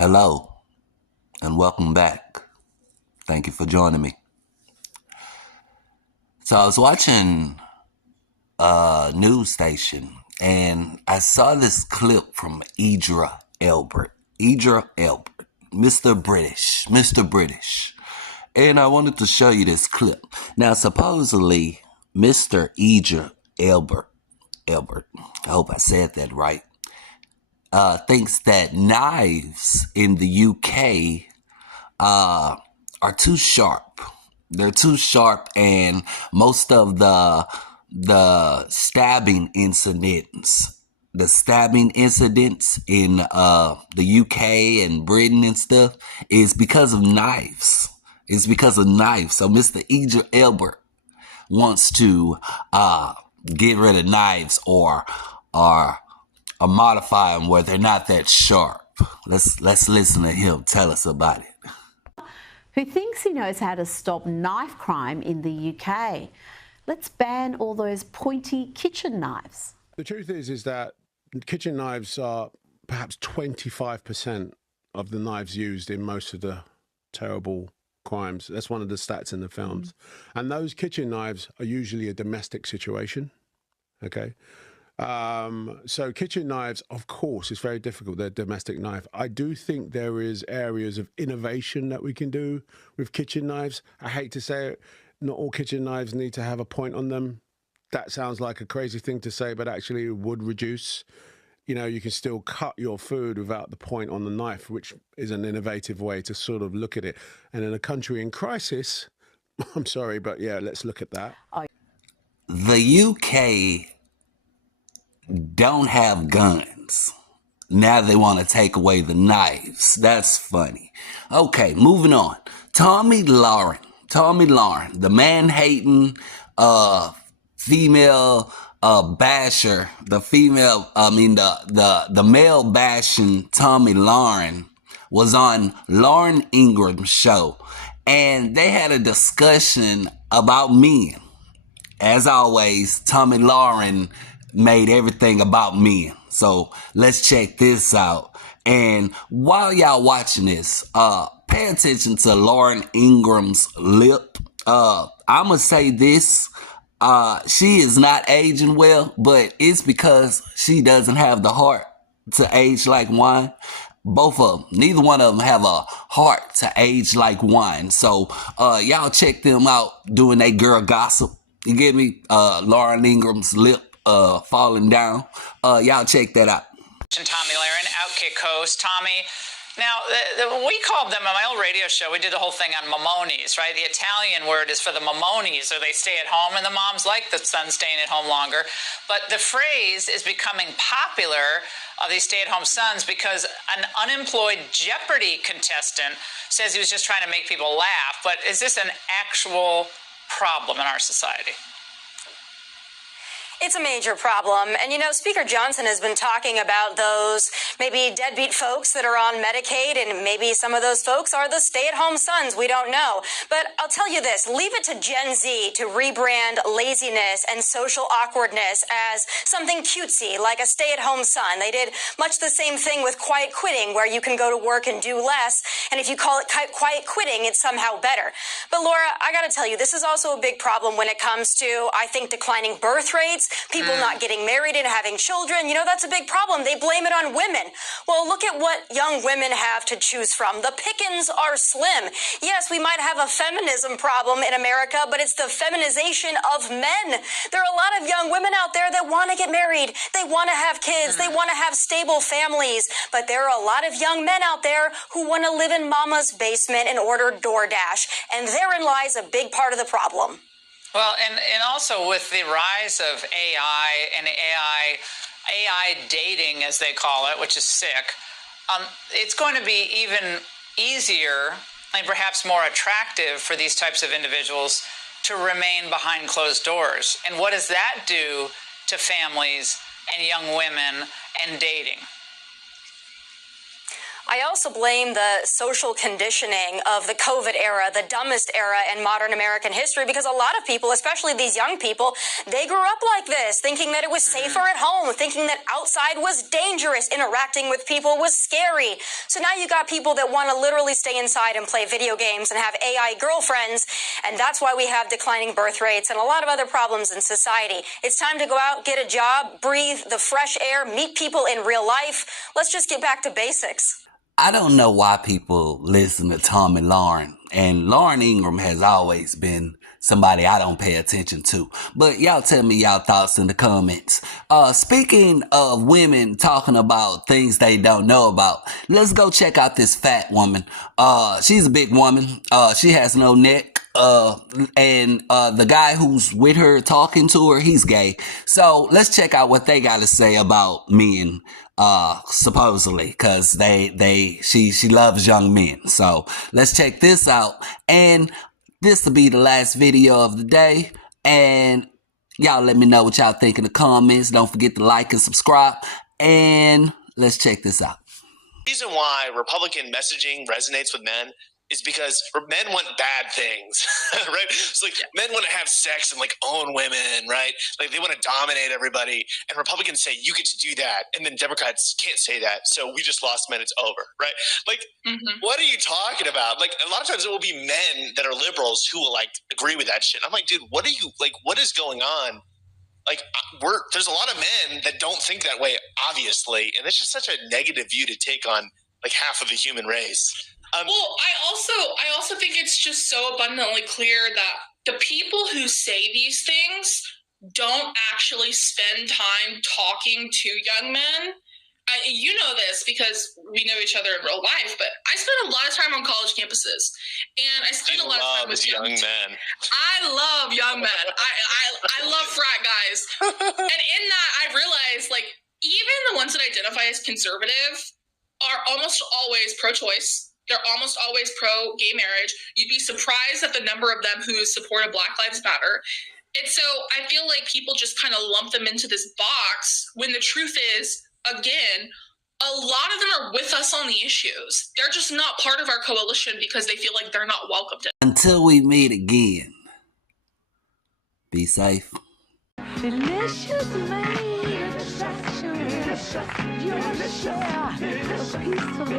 Hello, and welcome back. Thank you for joining me. So I was watching a news station, and I saw this clip from Idra Elbert. Mr. British. And I wanted to show you this clip. Now, supposedly, Mr. Idra Elbert, I hope I said that right, thinks that knives in the UK are too sharp. They're too sharp, and most of the stabbing incidents in the UK and Britain and stuff is because of knives. It's because of knives. So Mr. Idris Elbert wants to get rid of knives or modify them where they're not that sharp. Let's listen to him tell us about it. Who thinks he knows how to stop knife crime in the UK. Let's ban all those pointy kitchen knives. The truth is that kitchen knives are perhaps 25% of the knives used in most of the terrible crimes. That's one of the stats in the films. And those kitchen knives are usually a domestic situation, okay? So kitchen knives, of course, it's very difficult. They're a domestic knife. I do think there is areas of innovation that we can do with kitchen knives. I hate to say it, not all kitchen knives need to have a point on them. That sounds like a crazy thing to say, but actually it would reduce. You know, you can still cut your food without the point on the knife, which is an innovative way to sort of look at it. And in a country in crisis, I'm sorry, but yeah, let's look at that. The UK don't have guns. Now they want to take away the knives. That's funny. Okay, moving on. Tomi Lahren, the man-hating female basher, the male bashing Tomi Lahren was on Lauren Ingram's show, and they had a discussion about men. As always, Tomi Lahren made everything about men. So let's check this out. And while y'all watching this, pay attention to Lauren Ingram's lip. I'ma say this. She is not aging well, but it's because she doesn't have the heart to age like wine. Both of them, neither one of them have a heart to age like wine. So y'all check them out doing they girl gossip. You get me? Lauren Ingram's lip falling down. Y'all check that out. Tomi Lahren, Outkick host. Tommy, now we called them on my old radio show. We did the whole thing on mamonis, right? The Italian word is for the mamonis, or they stay at home, and the moms like the son staying at home longer. But the phrase is becoming popular of these stay-at-home sons because an unemployed Jeopardy contestant says he was just trying to make people laugh. But is this an actual problem in our society? It's a major problem. And, you know, Speaker Johnson has been talking about those maybe deadbeat folks that are on Medicaid, and maybe some of those folks are the stay-at-home sons. We don't know. But I'll tell you this, leave it to Gen Z to rebrand laziness and social awkwardness as something cutesy, like a stay-at-home son. They did much the same thing with quiet quitting, where you can go to work and do less, and if you call it quiet quitting, it's somehow better. But Laura, I gotta tell you, this is also a big problem when it comes to, I think, declining birth rates, people not getting married and having children. You know, that's a big problem. They blame it on women. Well, look at what young women have to choose from. The pickings are slim. Yes, we might have a feminism problem in America, but it's the feminization of men. There are a lot of young women out there that want to get married. They want to have kids. They want to have stable families. But there are a lot of young men out there who want to live in mama's basement and order DoorDash. And therein lies a big part of the problem. Well, and also with the rise of AI and AI dating, as they call it, which is sick, it's going to be even easier and perhaps more attractive for these types of individuals to remain behind closed doors. And what does that do to families and young women and dating? I also blame the social conditioning of the COVID era, the dumbest era in modern American history, because a lot of people, especially these young people, they grew up like this, thinking that it was safer at home, thinking that outside was dangerous, interacting with people was scary. So now you got people that want to literally stay inside and play video games and have AI girlfriends, and that's why we have declining birth rates and a lot of other problems in society. It's time to go out, get a job, breathe the fresh air, meet people in real life. Let's just get back to basics. I don't know why people listen to Tomi Lahren, and Lahren Ingraham has always been somebody I don't pay attention to. But y'all tell me y'all thoughts in the comments. Speaking of women talking about things they don't know about, let's go check out this fat woman. She's a big woman. She has no neck. And the guy who's with her talking to her, he's gay. So let's check out what they got to say about men, supposedly, cause she loves young men. So let's check this out. And this will be the last video of the day. And y'all let me know what y'all think in the comments. Don't forget to like and subscribe. And let's check this out. The reason why Republican messaging resonates with men is because men want bad things, right? It's like men want to have sex and like own women, right? Like they want to dominate everybody. And Republicans say, you get to do that. And then Democrats can't say that. So we just lost men, it's over, right? Like, what are you talking about? Like a lot of times it will be men that are liberals who will like agree with that shit. I'm like, dude, what is going on? Like there's a lot of men that don't think that way, obviously. And it's just such a negative view to take on like half of the human race. Well, I also think it's just so abundantly clear that the people who say these things don't actually spend time talking to young men. You know this because we know each other in real life, but I spend a lot of time on college campuses, and I spend a lot of time with young men. I love young men. I love frat guys, and in that I realized like even the ones that identify as conservative are almost always pro-choice. They're almost always pro-gay marriage. You'd be surprised at the number of them who support a Black Lives Matter. And so I feel like people just kind of lump them into this box when the truth is, again, a lot of them are with us on the issues. They're just not part of our coalition because they feel like they're not welcomed. Until we meet again, be safe. Delicious made of affection. You're the share, a piece of